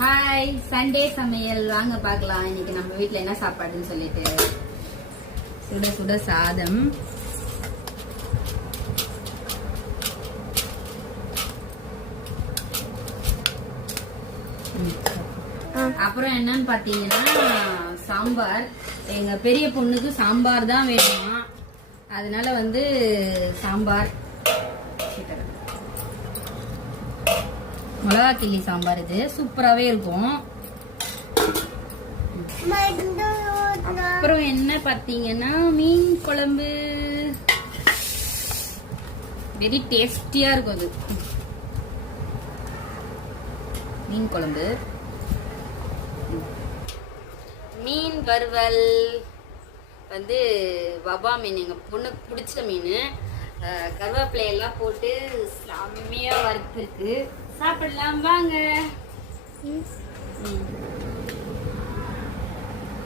Hi, Sunday சமையல் வாங்க பார்க்கலாம். இன்னைக்கு நம்ம வீட்டில் என்ன சாப்பாடுன்னு சொல்லிட்டு சுட சுட சாதம், அப்புறம் என்னன்னு பாத்தீங்கன்னா சாம்பார். எங்க பெரிய பொண்ணுக்கு சாம்பார் தான் வேணுமா, அதனால வந்து சாம்பார், மிளகா கிள்ளி சாம்பார். இது சூப்பராகவே இருக்கும். அப்புறம் என்ன பார்த்தீங்கன்னா மீன் குழம்பு, வெரி டேஸ்டியா இருக்கும் அது மீன் குழம்பு. மீன் வறுவல் வந்து வபா மீன், எங்க பொண்ணுக்கு பிடிச்ச மீன். கருவேப்பிலையெல்லாம் போட்டு செம்மையா வறுத்துருக்கு. சாப்பிடலாம் வாங்க.